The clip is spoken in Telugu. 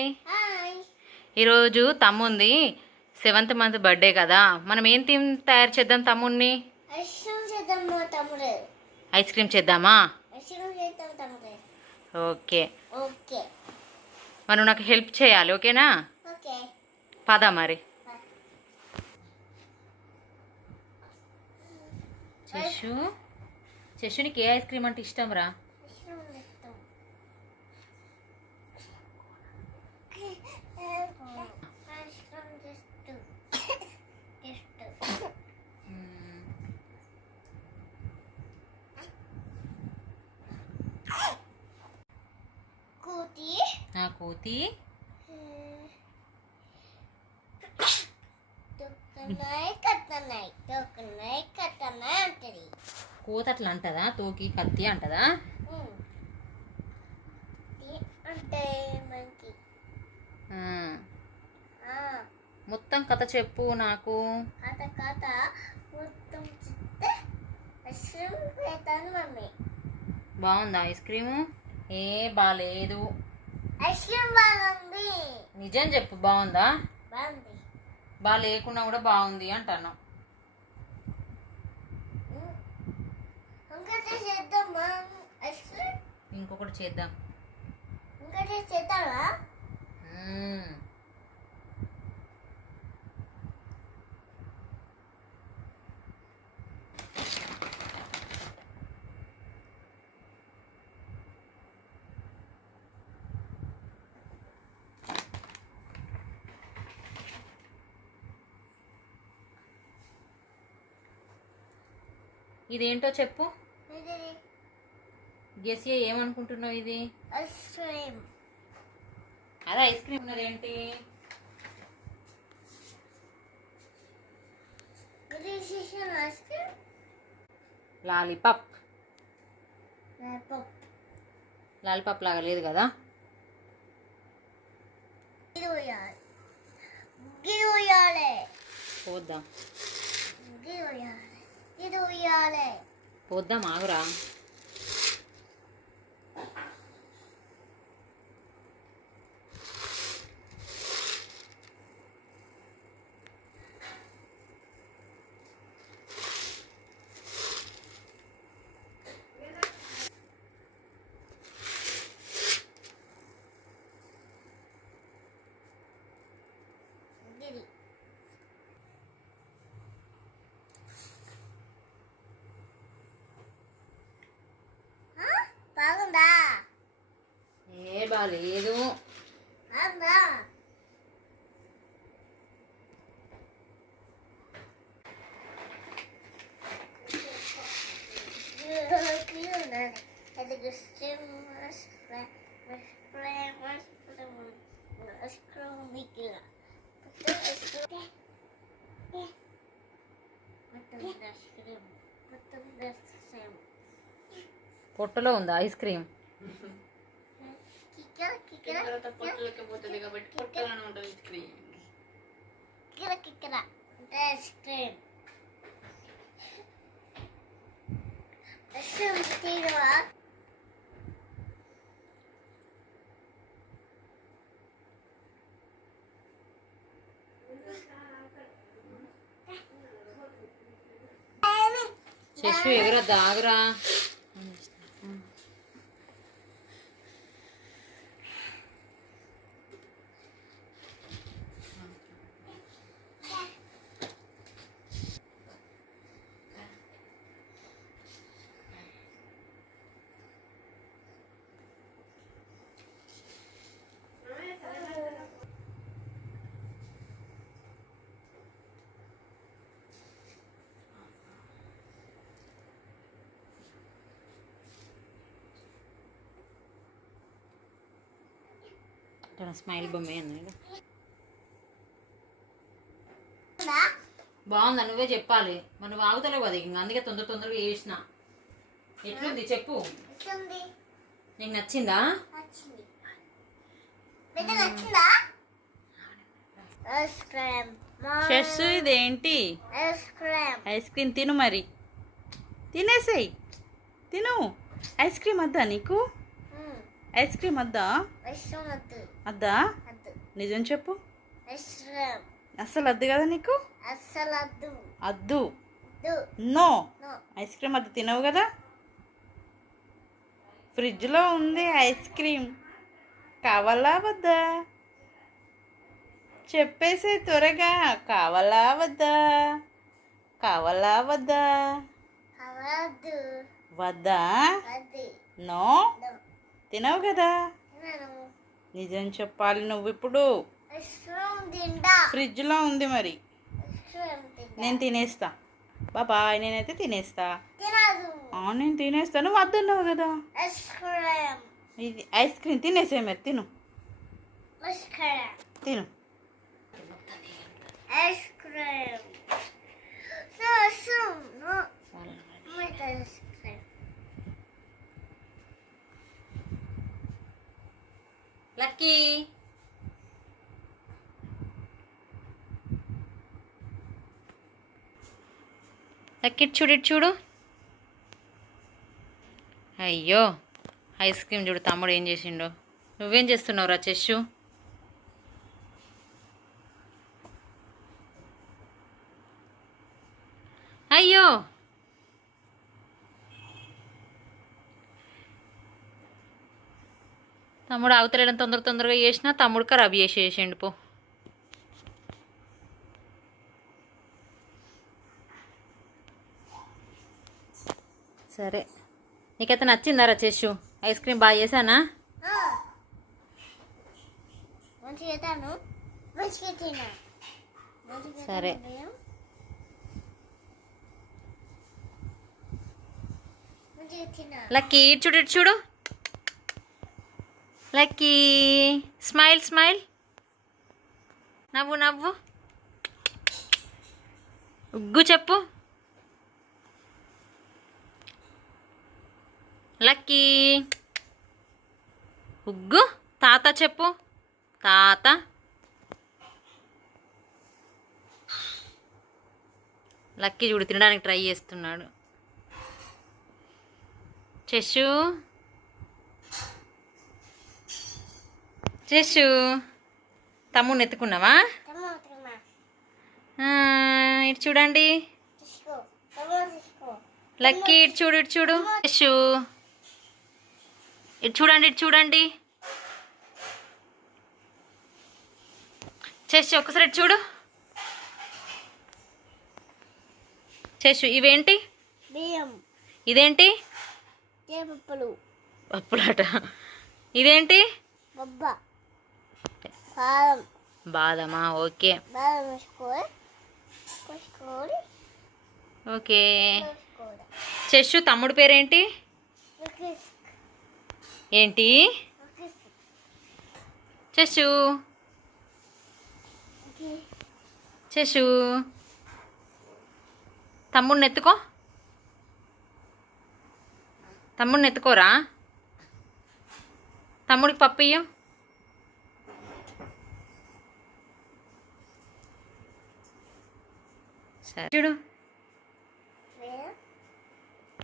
హాయ్. ఈరోజు తమ్ముంది 7th మంత్ బర్త్డే కదా. మనం ఏం థీమ్ తయారు చేద్దాం తమ్ముడిని? ఐస్ క్రీమ్ చేద్దామా? ఓకే మనం నాకు హెల్ప్ చేయాలి, ఓకేనా? పదా మరి. శశునికి ఏ ఐస్ క్రీమ్ అంటే ఇష్టం రా? కోతి కోత అట్లా అంటదా? తోకి కత్తి అంటదా? మొత్తం కథ చెప్పు నాకు. బాగుందా ఐస్ క్రీము? ఏ బాలేదు. నిజం చెప్పు, బాగుందా? బా లేకున్నా కూడా బాగుంది అంటాను. ఇంకొకటి చేద్దాం. ఇదేంటో చెప్పు. గెస్ ఏమనుకుంటున్నావు? ఇది ఐస్ క్రీమ్. అదే ఐస్ క్రీమ్ ఉన్నదేంటి? లాలీపాప్. లాలీపాప్ లాగా లేదు కదా? పోద్దాం పోద్దాం, ఆగురా. ఏ బాలేదు. పొట్టలో ఉందా ఐస్ క్రీమ్? శశు ఎగరద్దా, ఆగురా. స్మైల్ బొమ్మే అన్నాడు. బాగుందా? నువ్వే చెప్పాలి. మనం ఆగుతలేవు కదా, ఇంకా అందుకే తొందరగా చేసిన. ఎట్లుంది చెప్పు. నీకు నచ్చిందా? శశు ఇదేంటి? ఐస్ క్రీమ్ తిను మరి, తినేసేయి, తిను. ఐస్ క్రీమ్ వద్దా నీకు? ఐస్ క్రీమ్ వద్దా? అద్దా? నిజం చెప్పు. Ice cream. అస్సలు వద్దు కదా నీకు? అస్సలు వద్దు. వద్దు. వద్దు. నో. నో. ఐస్ క్రీమ్ అది తినవు కదా? ఫ్రిడ్జ్లో ఉంది ఐస్ క్రీమ్. కావాలా వద్దా? చెప్పేసే త్వరగా. కావాలా వద్దా? కావాలా వద్దా? అవద్దు. వద్దా? వద్దు. నో. నో. తినవు కదా? తినను. నిజం చెప్పాలి నువ్వు ఇప్పుడు. ఐస్ క్రీమ్ తింటా. ఫ్రిడ్జ్లో ఉంది మరి. ఐస్ క్రీమ్ తింటా. నేను తినేస్తా. బాబాయ్, నేనైతే తినేస్తా. తినదు. నేను తినేస్తాను వద్దన్నావు కదా. Ice cream. ఇది ఐస్ క్రీమ్ తినేసే మరి. తిను ఐస్ క్రీమ్. తిను. Ice cream. No. Ice cream. Lucky Lucky చూడు ఇటు చూడు. అయ్యో ఐస్ క్రీమ్ చూడు తమ్ముడు ఏం చేసిండో. నువ్వేం చేస్తున్నావు రా చెస్సు? అయ్యో తమ్ముడు అవతలేయడం తొందరగా చేసినా తమ్ముడు ఖరాబ్ చేసేసిండు పో. సరే నీకైతే నచ్చిందారా చెస్సు? ఐస్ క్రీమ్ బాగా చేశానా? మంచిగా తిను. మంచిగా తిను. సరే మంచిగా తిను. లక్కీ ఇటు చూడు ఇటు చూడు. Lucky smile smile. నవ్వు నవ్వు. ఉగ్గు చెప్పు. లక్కీ ఉగ్గు. తాత చెప్పు. తాత. లక్కీ చూడు తినడానికి ట్రై చేస్తున్నాడు. చెస్సు చెస్సు తమ్ముడిని ఎత్తుకున్నావా? ఇటు చూడండి. లక్కీ ఇటు చూడు ఇటు చూడు. చెస్సు ఇటు చూడండి ఇటు చూడండి. చెస్సు ఒక్కసారి ఇటు చూడు. చెస్సు ఇవేంటి? బియ్యం. ఇదేంటి? పప్పులు. పప్పులాట. ఇదేంటి? బొబ్బ. బాదం. బాదమా? ఓకే బాదం వేసుకోవాలి. ఓకే. చెస్సు తమ్ముడు పేరేంటి? ఏంటి? చెస్సు చెస్సు తమ్ముడిని ఎత్తుకో. తమ్ముడిని ఎత్తుకోరా. తమ్ముడికి పప్పు ఇయ్యం. సరే చూడు.